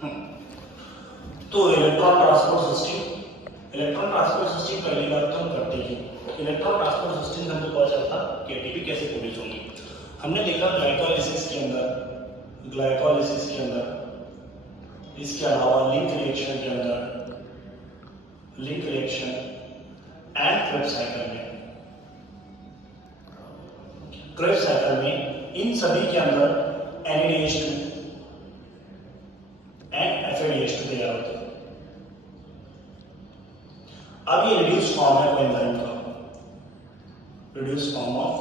तो electron transport system पहली बार तो हम करते ही इलेक्ट्रॉन ट्रांसपोर्ट सिस्टम से हमको पता चलता कि एटीपी कैसे प्रोड्यूस होगी। हमने देखा ग्लाइकोलाइसिस के अंदर, इसके अलावा link reaction and Krebs cycle में इन सभी के अंदर NADH2 एंड FADH2 तैयार होते हैं। अब ये रिड्यूस फॉर्म है कोएंजाइम का, रिड्यूस फॉर्म ऑफ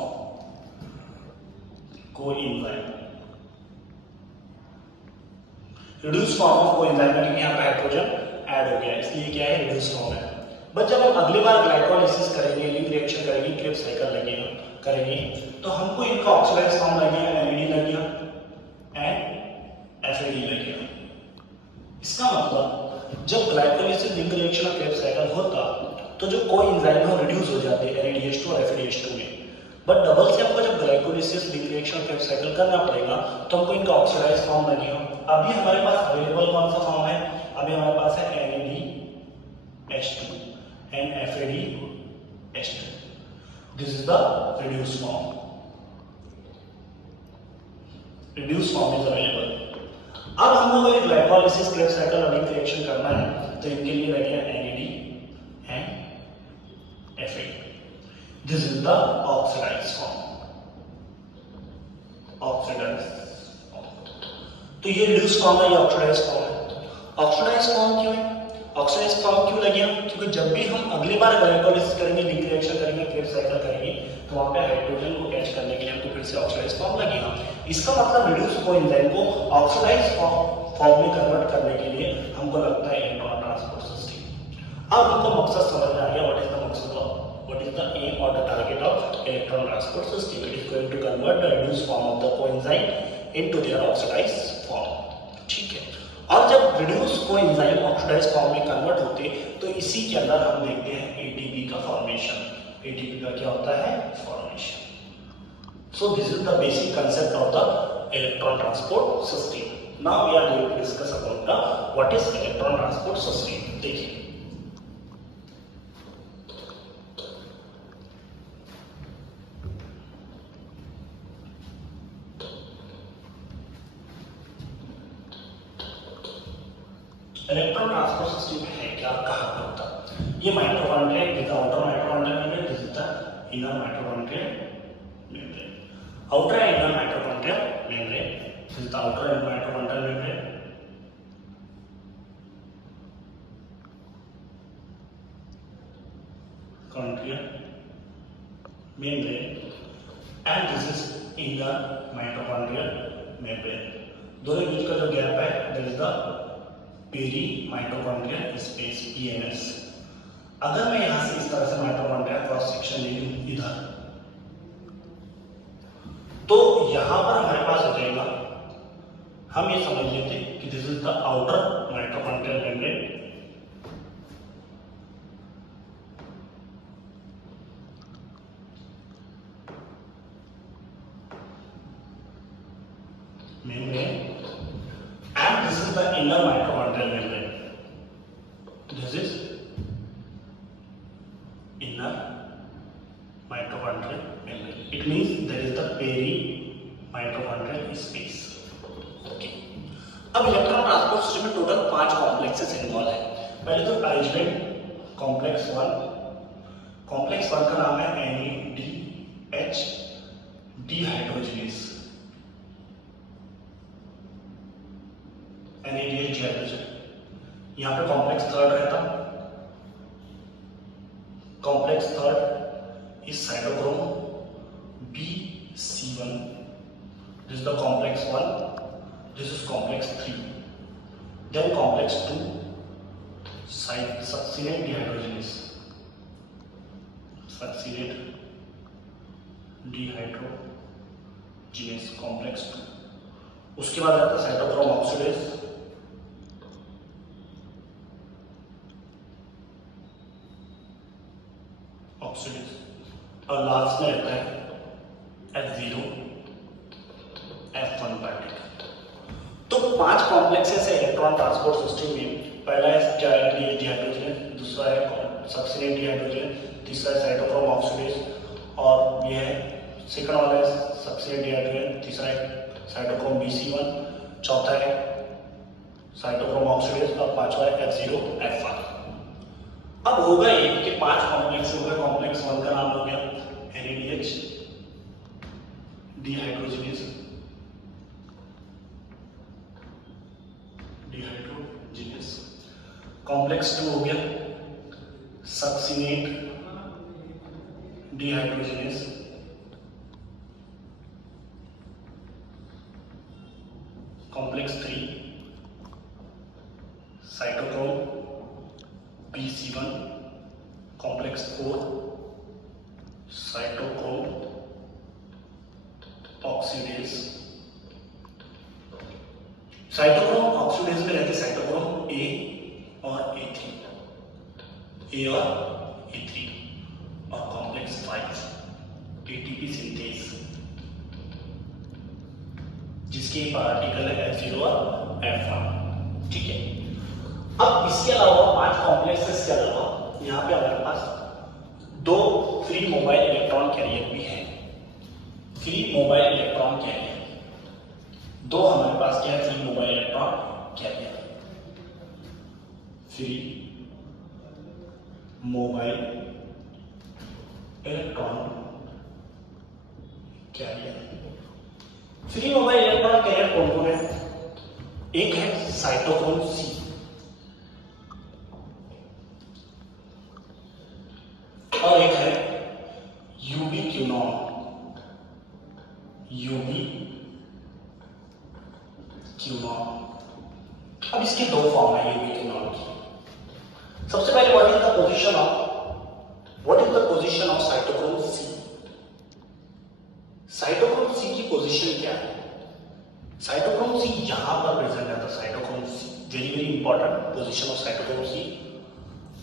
कोएंजाइम क्योंकि यहाँ पे हाइड्रोजन ऐड हो गया इसलिए क्या है, रिड्यूस फॉर्म है। बट जब हम अगली बार ग्लाइकोलाइसिस करेंगे, लिंक रिएक्शन करेंगे, क्रेब्स साइकिल करेंगे तो हमको इनका ऑक्सीडाइज फॉर्म लगेगा, NAD लगेगा एंड FAD लगेगा। इसका मतलब जब ग्लाइकोलाइसिस, लिंक रिएक्शन और क्रेब्स साइकिल होता तो जो कोएंजाइम है रिड्यूस हो जाते हैं NADH2 और FADH2 में। बट डबल से हमको जब glycolysis, link reaction, Krebs cycle करना पड़ेगा तो हमको इनका ऑक्सीडाइज फॉर्म लगेगा। अभी हमारे पास अवेलेबल कौन सा फॉर्म है? अभी हमारे पास है NADH2 and FADH2. This is the reduced form. Reduced form is available. अब हमको अगर ग्लाइकोलाइसिस, क्रेब्स साइकिल और लिंक रिएक्शन करना है तो इनके लिए लगेगा NAD and FAD. This is the oxidized form. तो ये रिड्यूस फॉर्म है, ये ऑक्सीडाइज्ड फॉर्म है। ऑक्सीडाइज्ड फॉर्म क्यों है? ऑक्सीडाइज्ड फॉर्म क्यों लगे हम? क्योंकि जब भी हम अगली बार ग्लाइकोलाइसिस करेंगे, लिंक रिएक्शन करेंगे, क्रेब्स साइकिल करेंगे तो वहां पे हाइड्रोजन को कैच करने के लिए हमको फिर से ऑक्सीडाइज्ड फॉर्म लगेगा। इसका मतलब रिड्यूस कोएंजाइम को ऑक्सीडाइज्ड फॉर्म में कन्वर्ट करने के लिए हमको लगता है इलेक्ट्रॉन ट्रांसपोर्ट सिस्टम। अब हमको मकसद समझ में आ गया, what is the aim or the target of electron transport system? It is going to convert the reduced form of the coenzyme into their oxidized form. ठीक है। और जब रिड्यूस कोएंजाइम ऑक्सीडाइज्ड फॉर्म में कन्वर्ट होते तो इसी के अंदर हम देखते हैं एटीपी का फॉर्मेशन। एटीपी का क्या होता है? Formation. So this is the basic concept of the electron transport system. Now we are going to discuss about the what is electron transport system. देखिए, इलेक्ट्रॉन ट्रांसपोर्ट सिस्टम है क्या, कहाँ पे होता? ये mitochondria with outer mitochondrial membrane, this is the inner mitochondrial membrane. Outer and inner mitochondrial membrane, this is the outer and mitochondrial membrane. Chondrial membrane and this is inner mitochondrial membrane. दोनों के बीच का जो gap है that is the perimitochondrial space, PMS। अगर मैं यहां से इस तरह से माइटोकॉन्ड्रिया क्रॉस सेक्शन ले लूं इधर, तो यहां पर हमारे पास हो जाएगा, हम ये समझ लेते कि this is the outer mitochondrial membrane, and this is the inner mitochondrial membrane. This is inner mitochondrial membrane. It means there is the perimitochondrial space. Okay. अब इलेक्ट्रॉन ट्रांसपोर्ट सिस्टम में टोटल 5 कॉम्प्लेक्सेस इन्वॉल्व है। पहले तो arrangement complex 1 का नाम है NADH dehydrogenase. NADH dehydrogen. यहाँ पे कॉम्प्लेक्स थर्ड रहता, complex third is cytochrome BC1, this is the complex 1, this is complex 3, then complex 2 succinate dehydrogenase, succinate dehydrogenase complex 2। उसके बाद आता है साइटोक्रोम ऑक्सीडेज, और लास्ट में रहता है F0 F1 पार्टिकल। तो 5 कॉम्प्लेक्सेस है इलेक्ट्रॉन ट्रांसपोर्ट सिस्टम में पहला है डिहाइड्रोजन, दूसरा है सक्सिनेट डिहाइड्रोजन, तीसरा है साइटोक्रोम ऑक्सीडेज और ये है सेकंड वाला है सक्सिनेट डिहाइड्रोजन, तीसरा है साइटोक्रोम BC1, चौथा है साइटोक्रोम ऑक्सीडेज और पांचवा है F0F1। अब होगा ये कि 5 कॉम्प्लेक्स हो गए। कॉम्प्लेक्स 1 का नाम हो गया NADH डिहाइड्रोजनेज, कॉम्प्लेक्स 2 हो गया succinate dehydrogenase, complex 3 cytochrome BC1, complex 4 cytochrome oxidase. Cytochrome oxidase में रहते साइटोक्रोम A और A3, A और A3 और कॉम्प्लेक्स 5 ATP सिंथेज जिसके पार्टिकल है F0 और F1। ठीक है, अब इसके अलावा 5 कॉम्प्लेक्सेस के अलावा यहाँ पे हमारे पास 2 फ्री मोबाइल इलेक्ट्रॉन कैरियर भी है। फ्री मोबाइल इलेक्ट्रॉन कैरियर 2 हमारे पास क्या है? Free mobile electron carrier, free mobile electron carrier. Free mobile electron carrier कौन कौन है? एक है साइटोक्रोम C, और एक है यूबीक्विनोन। अब इसके 2 फॉर्म है यूबीक्विनोन की। सबसे पहले what is the position of cytochrome C? Cytochrome C की पोजीशन क्या है? साइटोक्रोम C यहां पर प्रेजेंट है। Cytochrome C very very important position of cytochrome C,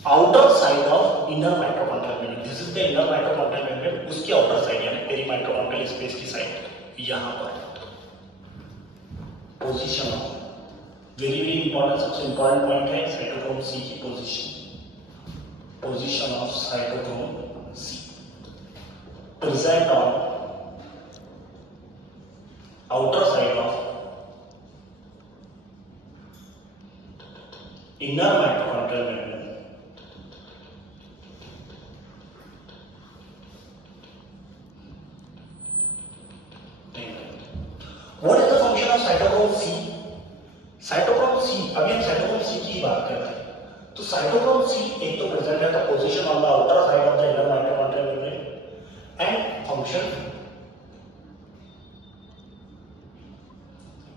outer side of inner mitochondrial membrane. This is the inner mitochondrial membrane, उसकी outer side यानी पेरीमाइटोकॉन्ड्रियल space की side यहां पर position of very very important, सबसे important point है cytochrome C की position of cytochrome C present on outer side of inner mitochondrial membrane. What is the function of cytochrome C? Cytochrome C, अभी हम cytochrome C की बात कर रहे हैं। तो साइटोक्रोम C एक तो प्रेजेंट है the position on the outer side of the inner mitochondrial membrane and function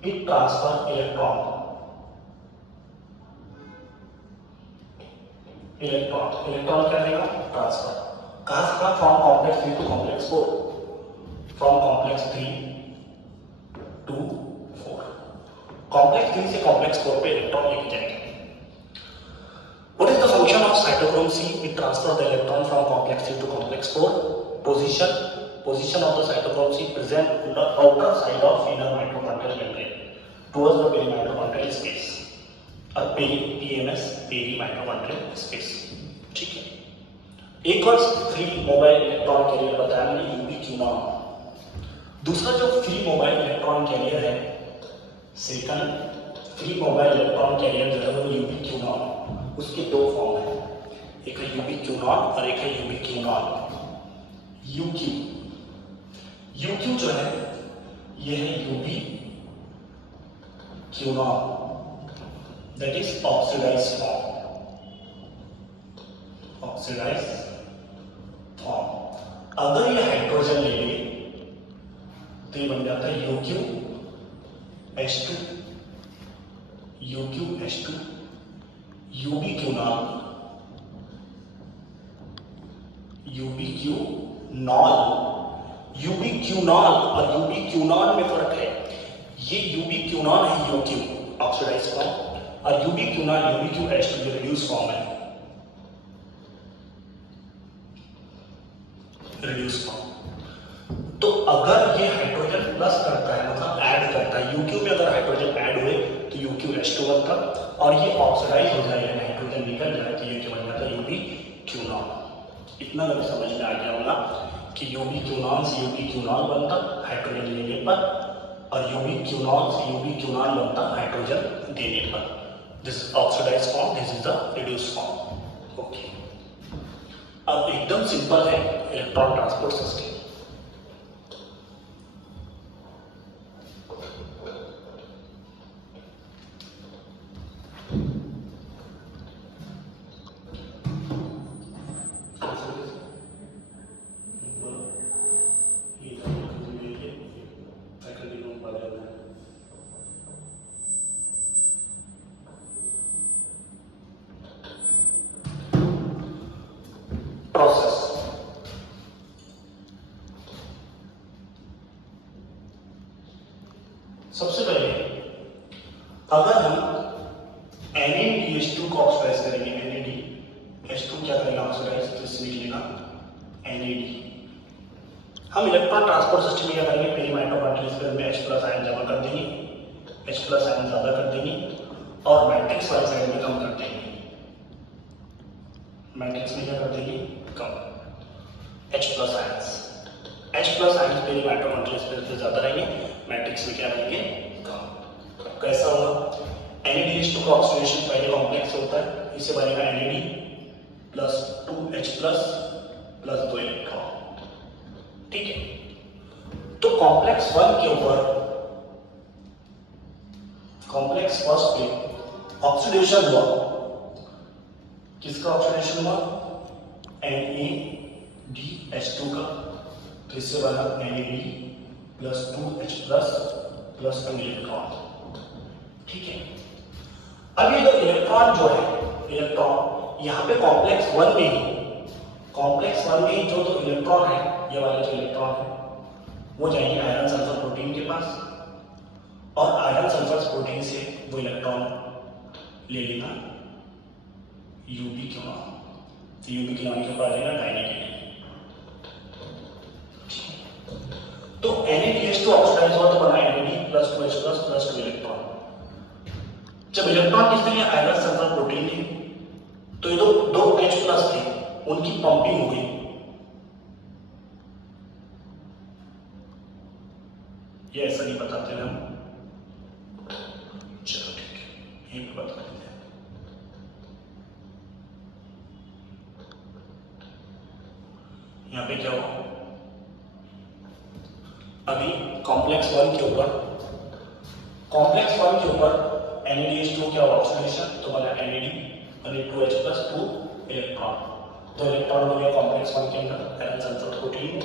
it transfer electron क्या देगा? ट्रांसफर। कहां से? From complex 3 to complex 4, from complex 3 to 4, complex 3 से कॉम्प्लेक्स 4 पे इलेक्ट्रॉन लेके जाएंगे। What is the function of cytochrome C? It transfers the electron from complex 3 to complex 4. Position of the cytochrome C present on the outer side of inner mitochondrial membrane towards the perimitochondrial space और PMS perimitochondrial space। ठीक है, एक और free mobile electron carrier बताया मैंने यूबीक्विनोन। दूसरा जो free mobile electron carrier है, second free mobile electron carrier जो है वो यूबीक्विनोन। उसके 2 फॉर्म है, एक है यूबीक्विनोन और एक है यूबीक्विनोन यूक्यू जो है ये है यूबीक्विनोन, दैट इज ऑक्सीडाइज्ड फॉर्म। अगर ये हाइड्रोजन ले ले तो ये बन जाता है UqH2 यूबीक्विनोल और यूबीक्विनोन में फर्क है। ये यूबीक्विनोन है यूक्यू ऑक्सीडाइज्ड फॉर्म और यूबीक्विनोल UbQH2 जो रिड्यूस फॉर्म है, रिड्यूस फॉर्म। तो अगर ये हाइड्रोजन प्लस करता है मतलब ऐड करता है, यूक्यू में अगर हाइड्रोजन ऐड हुए तो UqH2 बनता और ये ऑक्सीडाइज हो जाएगा, नाइट्रोजन निकल जाए तो ये क्या बन जाता है यूबी क्यूनॉन। इतना अगर समझ में आ गया होगा कि यूबी क्यूनॉन से यूबी क्यूनॉन बनता हाइड्रोजन लेने पर, और यूबी क्यूनॉन से यूबी क्यूनॉन बनता हाइड्रोजन देने पर। This oxidise form, this is the reduce form. Okay, अब एकदम सिंपल है इलेक्ट्रॉन ट्रांसपोर्ट सिस्टम। प्रोसेस, सबसे पहले अगर हम NaDH2 को ऑक्सीडाइज करेंगे, NaDH2 क्या करेगा ऑक्सीडाइज, तो इसमें लिखेगा NAD। हम इलेक्ट्रॉन ट्रांसपोर्ट सिस्टम में क्या करेंगे, पहले माइटोकॉन्ड्रियल स्पेस में H+ आयन जमा कर देंगे, H+ आयन ज्यादा कर देंगे और मैट्रिक्स वाली साइड में कम कर देंगे। मैट्रिक्स में क्या कर देंगे, कम। H+ आयंस, H+ आयंस पहले माइटोकॉन्ड्रियल स्पेस में ज्यादा रहेंगे, मैट्रिक्स में क्या रहेंगे, कम। कैसा होगा, NaDH2 का ऑक्सीडेशन पहले कॉम्प्लेक्स होता है, इसे बनेगा NAD plus 2H plus 2 electron. ठीक है, तो कॉम्प्लेक्स 1 के ऊपर, कॉम्प्लेक्स फर्स्ट पे ऑक्सीडेशन हुआ, किसका ऑक्सीडेशन हुआ, NaDH2 का, तो इससे बना NAD plus 2H plus 2 electron. ठीक है, अब ये जो इलेक्ट्रॉन जो है, इलेक्ट्रॉन यहाँ पे कॉम्प्लेक्स 1 में ही, कॉम्प्लेक्स 1 में ही जो दो इलेक्ट्रॉन है, ये वाले जो इलेक्ट्रॉन है वो जाएंगे आयरन सल्फर प्रोटीन के पास, और आयरन सल्फर प्रोटीन से वो इलेक्ट्रॉन ले लेगा यूबी क्यूनॉन, तो यूबी क्यूनॉन के पास जाएगा डायनेगेटिव। तो NaDH2 ऑक्सीडाइज हुआ तो बना NAD plus 2H plus 2 electron. जब इलेक्ट्रॉन किसके लिए आयरन सल्फर प्रोटीन ने, तो ये दो H+ थे, उनकी पंपिंग हो गई, ये ऐसा नहीं बताते हैं हम, चलो ठीक है, यही पे बता देते हैं। यहाँ पे क्या हुआ, अभी कॉम्प्लेक्स 1 के ऊपर, कॉम्प्लेक्स 1 के ऊपर NaDH2 क्या हुआ ऑक्सीडेशन, तो बना NAD और 2H प्लस 2 इलेक्ट्रॉन, दो इलेक्ट्रॉन हो गया कॉम्प्लेक्स 1 के अंदर iron sulphur protein.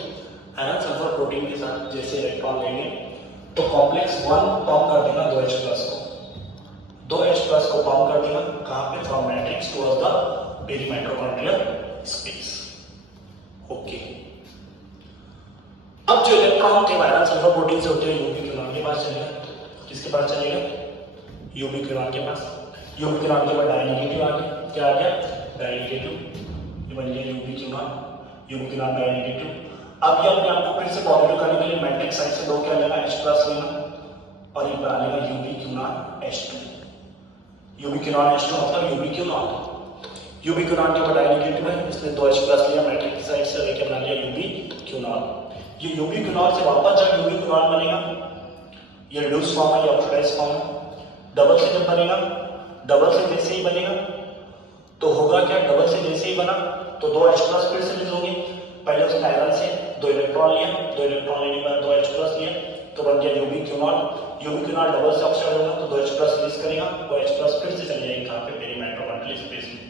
Iron sulphur protein के साथ जैसे इलेक्ट्रॉन लेंगे तो कॉम्प्लेक्स 1 पंप कर देगा 2H प्लस को, 2H प्लस को पंप कर देगा कहां पे, from matrix towards the perimitochondrial space. Okay, अब जो इलेक्ट्रॉन थे आयरन सल्फर प्रोटीन से होते हैं यूबी क्यूनॉन के पास चलेगा, किसके पास चलेगा, यूबी क्यूनॉन के पास। यूबी क्यूनॉन के बाद डायनेगेटिव आ गया, क्या आ गया, डायनेगेटिव, ये बन गया यूबी क्यूनॉन, यूबी क्यूनॉन डायनेगेटिव। अब ये अपने आप को फिर से पॉजिटिव करने के लिए मैट्रिक्स साइड से दो क्या लेगा, H+ लेगा और ये बना लेगा यूबी क्यूनॉन H2। यूबी क्यूनॉन H2 मतलब यूबी क्यूनॉन, यूबी क्यूनॉन के बाद डायनेगेटिव है, इसलिए 2H+ लिया, मैट्रिक्स साइड से लेके बना लिया यूबी क्यूनॉन। ये यूबी क्यूनॉन से वापस जब यूबी क्यूनॉन बनेगा, ये रिड्यूस फॉर्म है, ये ऑक्सीडाइज फॉर्म है। डबल से जब बनेगा, डबल से जैसे ही बनेगा तो होगा क्या, डबल से जैसे ही बना तो 2H+ फिर से लिखोगे, पहले उसने आयरन से 2 इलेक्ट्रॉन लिया, 2 इलेक्ट्रॉन लेने के बाद 2H+ लिया तो बन गया यूबी क्यूनॉन। यूबी क्यूनॉन डबल से ऑक्साइड होगा तो 2H+ रिलीज करेगा, 2H+ फिर से चले जाएंगे कहां पे, पेरीमाइटोकॉन्ड्रियल स्पेस में।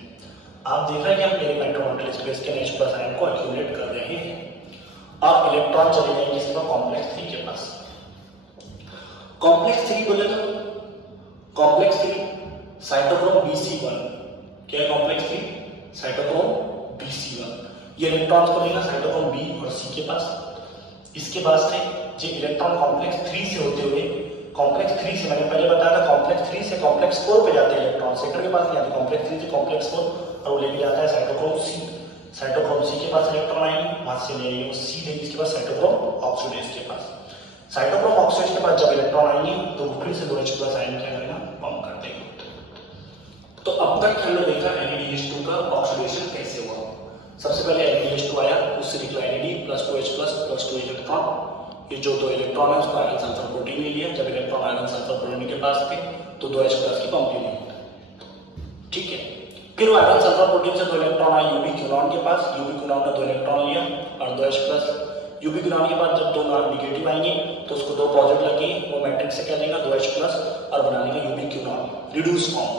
आप देख रहे हैं कि हम पेरीमाइटोकॉन्ड्रियल स्पेस के H+ आयन को एक्यूमुलेट कर रहे हैं। अब इलेक्ट्रॉन चले जाएंगे किसके पास, कॉम्प्लेक्स 3 के पास। कॉम्प्लेक्स 3 बोले तो कॉम्प्लेक्स 3 साइटोक्रोम Bc1, क्या है कॉम्प्लेक्स 3, साइटोक्रोम Bc1। ये इलेक्ट्रॉन्स को लेना साइटोक्रोम B और C के पास, इसके पास थे जो इलेक्ट्रॉन कॉम्प्लेक्स 3 से होते हुए, कॉम्प्लेक्स 3 से मैंने पहले बताया था कॉम्प्लेक्स 3 से कॉम्प्लेक्स 4 पे जाते हैं इलेक्ट्रॉन, सेक्टर के पास नहीं आते, कॉम्प्लेक्स 3 से कॉम्प्लेक्स 4 और वो लेके जाता है साइटोक्रोम C। साइटोक्रोम C के पास इलेक्ट्रॉन आएंगे, वहां से ले लेंगे सीधे किसके पास, साइटोक्रोम ऑक्सीडेज के पास। साइटोक्रोम ऑक्सीडेज के पास जब इलेक्ट्रॉन आएंगे तो फिर से 2H+ आयन क्या करेगा, पंप कर देगा। तो अब तक हमने देखा NaDH2 का ऑक्सीडेशन कैसे हुआ। सबसे पहले NaDH2 आया, उससे निकला Na plus 2H plus 2 electron. ये जो 2 इलेक्ट्रॉन है उसको आयरन सल्फर प्रोटीन में लिया। जब इलेक्ट्रॉन आयरन सल्फर प्रोटीन के पास थे तो 2H प्लस की कॉम्प्लीमेंट, ठीक है। फिर वो आयरन सल्फर प्रोटीन से 2 इलेक्ट्रॉन आए यूबी क्यूनॉन के पास, यूबी क्यूनॉन ने 2 इलेक्ट्रॉन लिया और 2H प्लस। यूबी क्यूनॉन के पास जब 2 नेगेटिव आएंगे तो उसको 2 पॉजिटिव लगेंगे, वो मैट्रिक्स से क्या देगा 2H प्लस और बना लेगा ubiquinone reduce form.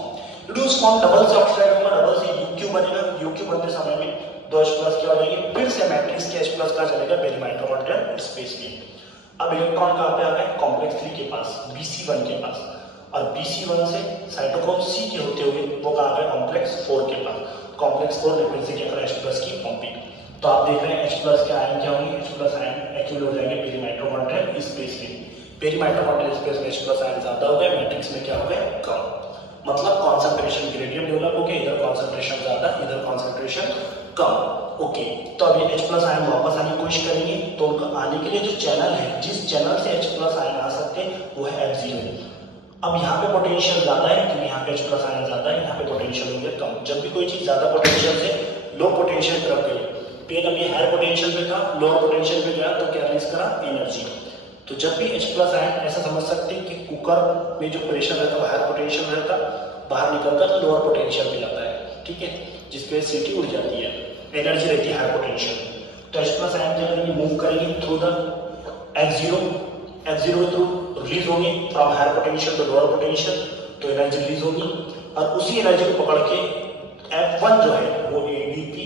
Reduce form double से ऑक्सीडाइज होगा, डबल से UQ बनेगा। UQ बनते समय में 2H प्लस क्या हो जाएगी, फिर से मैट्रिक्स के H प्लस का चलेगा पेरी माइटोकॉन्ड्रियल स्पेस में। अब इलेक्ट्रॉन कहां पे आ गए, कॉम्प्लेक्स 3 के पास, BC1 के पास, और BC1 से साइटोक्रोम C के होते हुए वो कहां पे, कॉम्प्लेक्स 4 के पास। कॉम्प्लेक्स 4 लिपिड से क्या करें, H प्लस की पंपिंग। तो आप देख रहे हैं H प्लस के आयन क्या होंगे, H प्लस आयन एक्यूमुलेट हो जाएंगे पेरी माइटोकॉन्ड्रियल स्पेस में। पेरी माइटोकॉन्ड्रियल स्पेस में H प्लस आयन ज्यादा हो गए, मैट्रिक्स में क्या हो गए, कम। मतलब कॉन्सेंट्रेशन ग्रेडियंट डेवलप हो गया, इधर कॉन्सेंट्रेशन ज्यादा, इधर कॉन्सेंट्रेशन कम। ओके, तो अब ये H प्लस आयन वापस आने की कोशिश करेंगे, तो उनका आने के लिए जो चैनल है, जिस चैनल से H प्लस आयन आ सकते हैं वो है F0। अब यहाँ पे पोटेंशियल ज्यादा है क्योंकि यहाँ पे H प्लस आयन ज्यादा है, यहाँ पे पोटेंशियल हो गया कम। जब भी कोई चीज ज्यादा पोटेंशियल से लो पोटेंशियल तरफ गई, पेन अभी हायर पोटेंशियल पे था, लोअर पोटेंशियल पे गया तो क्या रिलीज करा, एनर्जी। तो जब भी H प्लस आयन, ऐसा समझ सकते हैं कि कुकर में जो प्रेशर रहता है हायर पोटेंशियल रहता, बाहर निकलकर तो लोअर पोटेंशियल पे जाता है, ठीक है, जिसपे सीटी उड़ जाती है, एनर्जी रहती है हायर पोटेंशियल। तो H प्लस आयन क्या करेंगे, मूव करेंगे through the F0 through release होंगे from higher potential to lower potential, तो एनर्जी रिलीज होगी और उसी एनर्जी को पकड़ के F1 जो है वो ADP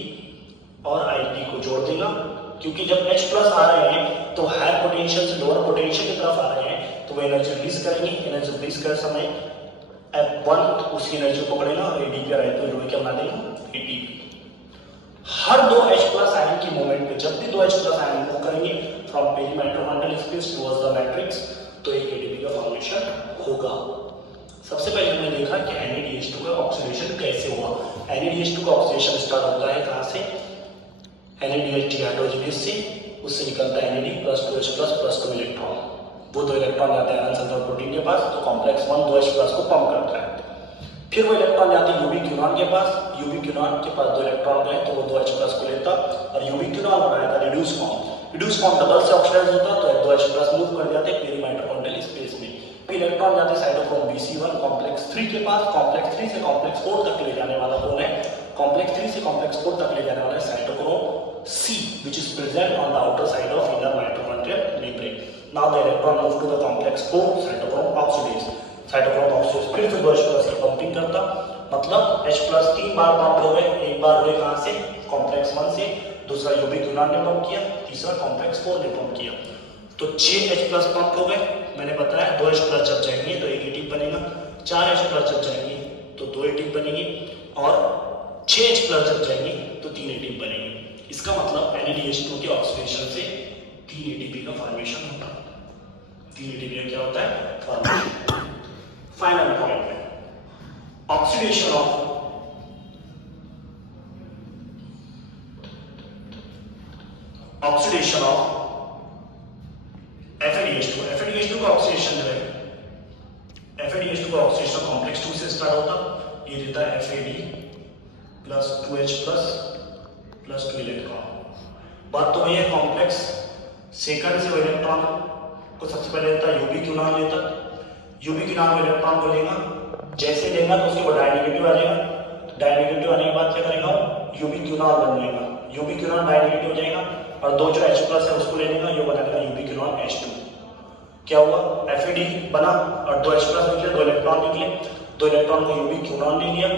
और IP को जोड़ देगा, क्योंकि जब H प्लस आ रहे हैं तो हायर पोटेंशियल से लोअर पोटेंशियल की तरफ आ रहे हैं, तो वो एनर्जी रिलीज करेंगे। एनर्जी रिलीज कर समय F1 उसी एनर्जी को पकड़ेगा और ADP और IP को जोड़ के बना देगा ATP। हर 2 H प्लस आयन की मूवमेंट पे, जब भी 2 H प्लस आयन मूव करेंगे from peri mitochondrial space towards the matrix, तो एक ADP का फॉर्मेशन होगा। सबसे पहले हमने देखा कि NaDH2 का ऑक्सीडेशन कैसे हुआ। NaDH2 का ऑक्सीडेशन स्टार्ट होता है कहां से, NaDH डिहाइड्रोजनेज से, उससे निकलता है Na plus 2H plus 2 electron. वो 2 इलेक्ट्रॉन जाते हैं आयरन सल्फर प्रोटीन के पास, तो कॉम्प्लेक्स 1 2H प्लस को पंप करता है। फिर वो इलेक्ट्रॉन जाते हैं यूबी क्यूनॉन के पास, यूबी क्यूनॉन के पास 2 इलेक्ट्रॉन गए तो वो 2H प्लस को लेता और यूबी क्यूनॉन बनाया था reduce form. Reduce form double से ऑक्सीडाइज होता तो 2H प्लस मूव कर जाते पेरी माइटोकॉन्ड्रियल स्पेस में। फिर इलेक्ट्रॉन जाते साइटोक्रोम BC1 कॉम्प्लेक्स 3 के पास, कॉम्प्लेक्स 3 से कॉम्प्लेक्स 4 तक ले जाने वाला कौन है, कॉम्प्लेक्स 3 से कॉम्प्लेक्स 4 तक ले जाने वाला है cytochrome C, which is present on the outer side of inner mitochondrial membrane. Now the electron move to the complex 4 cytochrome oxidase. Cytochrome oxidase फिर से 2H प्लस की पंपिंग करता, मतलब H प्लस 3 बार पंप हो गए, एक बार हुए कहां से, कॉम्प्लेक्स 1 से, दूसरा यूबी क्यूनॉन ने पंप किया, तीसरा कॉम्प्लेक्स 4 ने पंप किया, तो 6 H प्लस पंप हो गए। मैंने बताया 2H प्लस जब जाएंगे तो एक एटीप बनेगा, 4 H प्लस जब जाएंगे तो 2 एटीप बनेंगे और 6 H प्लस जब जाएंगे तो 3 एटीप बनेंगे। इसका मतलब NaDH2 के ऑक्सीडेशन से 3 एटीपी का फॉर्मेशन होता है। 3 एटीपी का क्या होता है, फॉर्मेशन। फाइनल पॉइंट है ऑक्सीडेशन ऑफ FADH2। FADH2 का ऑक्सीडेशन जो है, FADH2 का ऑक्सीडेशन कॉम्प्लेक्स 2 से स्टार्ट होता, ये देता है FAD plus 2H plus 2 electron. बात तो वही है, कॉम्प्लेक्स सेकंड से वो इलेक्ट्रॉन को सबसे पहले लेता है यूबी क्यूनॉन लेता, यूबी क्यूनॉन इलेक्ट्रॉन को लेगा, जैसे लेगा तो उसके बाद डाइनेगेटिव आ जाएगा, डाइनेगेटिव आने के बाद क्या करेगा, यूबी क्यूनॉन बन जाएगा, यूबी क्यूनॉन डाइनेगेटिव हो जाएगा और 2 जो H प्लस है उसको ले लेगा, ये बनाएगा यूबी क्यूनॉन H2। क्या हुआ, FAD बना और 2H प्लस निकले, 2 इलेक्ट्रॉन निकले, 2 इलेक्ट्रॉन को यूबी क्यूनॉन ले लिया,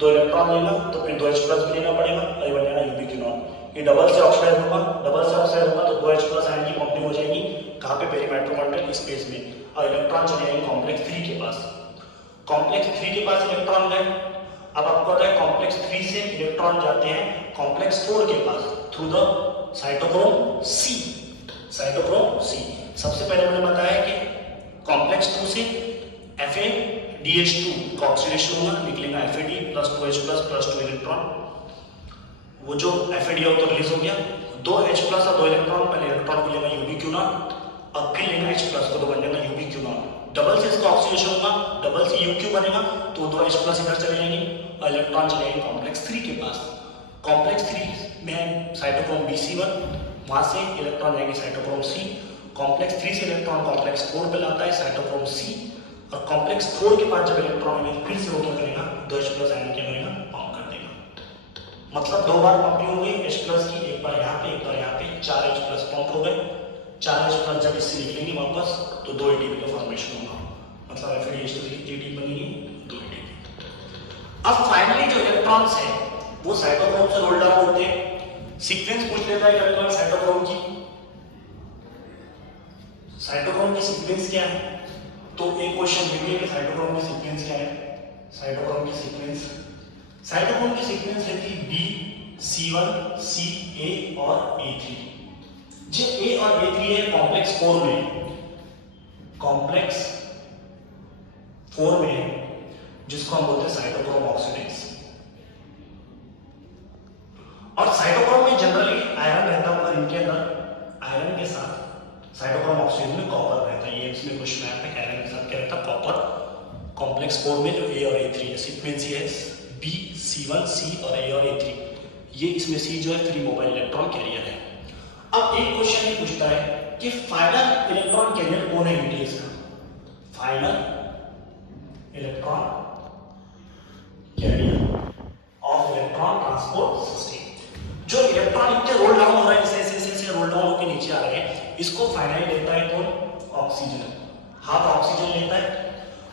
2 इलेक्ट्रॉन लेगा तो फिर 2H प्लस भी लेना पड़ेगा और ये बनेगा यूबी क्यूनॉन। ये डबल से ऑक्साइड होगा, डबल से ऑक्साइड होगा तो 2H प्लस आयन की पंपिंग हो जाएगी कहां पे, पेरी माइटोकॉन्ड्रियल स्पेस में, और इलेक्ट्रॉन चले जाएंगे कॉम्प्लेक्स 3 के पास। कॉम्प्लेक्स 3 के पास इलेक्ट्रॉन गए, अब आपको पता है कॉम्प्लेक्स 3 से इलेक्ट्रॉन जाते हैं कॉम्प्लेक्स 4 के pass through the cytochrome C। Cytochrome C सबसे पहले मैंने बताया कि कॉम्प्लेक्स 2 से FADH2 का ऑक्सीडेशन होगा, निकलेगा FAD plus 2H plus 2 electron. वो जो FAD है तो रिलीज हो गया, 2 H प्लस और 2 इलेक्ट्रॉन, पहले इलेक्ट्रॉन को लेगा यूबी क्यूनॉन और फिर लेगा H प्लस को, तो बन जाएगा यूबी क्यूनॉन। डबल से इसका ऑक्सीडेशन होगा, डबल से यू क्यू बनेगा तो दो H प्लस इधर चले जाएंगे और इलेक्ट्रॉन चले जाएंगे कॉम्प्लेक्स 3 के पास। कॉम्प्लेक्स 3 में साइटोक्रोम Bc1, वहां से इलेक्ट्रॉन जाएंगे साइटोक्रोम C, कॉम्प्लेक्स 3 से इलेक्ट्रॉन कॉम्प्लेक्स 4 पे लाता है साइटोक्रोम C, और कॉम्प्लेक्स 4 के पास जब इलेक्ट्रॉन आएंगे फिर से वो क्या करेगा, दो H प्लस आयन क्या करेगा, पंप कर देगा। मतलब दो बार पंपिंग हो गई H प्लस की, एक बार यहाँ पे एक बार यहाँ पे, 4 H प्लस पंप हो गए। 4 H प्लस जब इससे निकलेंगे वापस तो 2 ATP का फॉर्मेशन होगा, मतलब FADH3 ATP बनेगी 2 ATP। अब फाइनली जो इलेक्ट्रॉन्स है वो साइटोक्रोम से रोल डाउन होते हैं। सीक्वेंस पूछ लेता है कभी-कभी साइटोक्रोम की, साइटोक्रोम की सीक्वेंस क्या है, तो एक क्वेश्चन ये भी है कि साइटोक्रोम की सीक्वेंस क्या है। साइटोक्रोम की सीक्वेंस रहती है B, C1, C, A और A3। जो A और A3 है कॉम्प्लेक्स 4 में, कॉम्प्लेक्स 4 में जिसको हम बोलते हैं साइटोक्रोम ऑक्सीडेज। और साइटोक्रोम में जनरली आयरन रहता है, इनके अंदर आयरन के साथ साइटोक्रोम ऑक्सीडेज में कॉपर रहता है। ये इसमें क्वेश्चन आया था, आयरन के साथ क्या रहता है, कॉपर। कॉम्प्लेक्स 4 में जो A और A3 है, सीक्वेंस ये है B, C1, C और A और A3। ये इसमें C जो है फ्री मोबाइल इलेक्ट्रॉन कैरियर है। अब एक क्वेश्चन ये पूछता है कि फाइनल इलेक्ट्रॉन कैरियर कौन है न्यूक्लियस का, final electron carrier of electron transport system. जो इलेक्ट्रॉन नीचे रोल डाउन हो रहा है, ऐसे रोल डाउन होकर नीचे आ रहे हैं, इसको फाइनल लेता है कौन, ऑक्सीजन। हाफ ऑक्सीजन लेता है,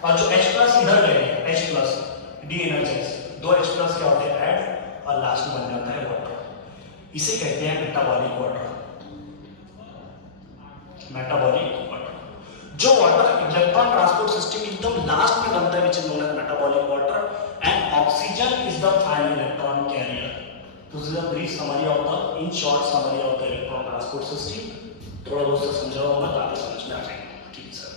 और जो H प्लस इधर गए, H प्लस डी एनर्जाइज, दो H प्लस क्या होते हैं, ऐड, और लास्ट में बन जाता है वाटर। इसे कहते हैं मेटाबॉलिक वाटर। मेटाबॉलिक वाटर, जो वाटर इलेक्ट्रॉन ट्रांसपोर्ट सिस्टम एकदम लास्ट में बनता है, which is known as metabolic water, and oxygen is the final electron carrier. तो this is a brief summary of the, in short summary of the electron transport system. थोड़ा दोस्तों समझाओ होगा तो आपको समझ में आ जाएगा। ठीक है सर।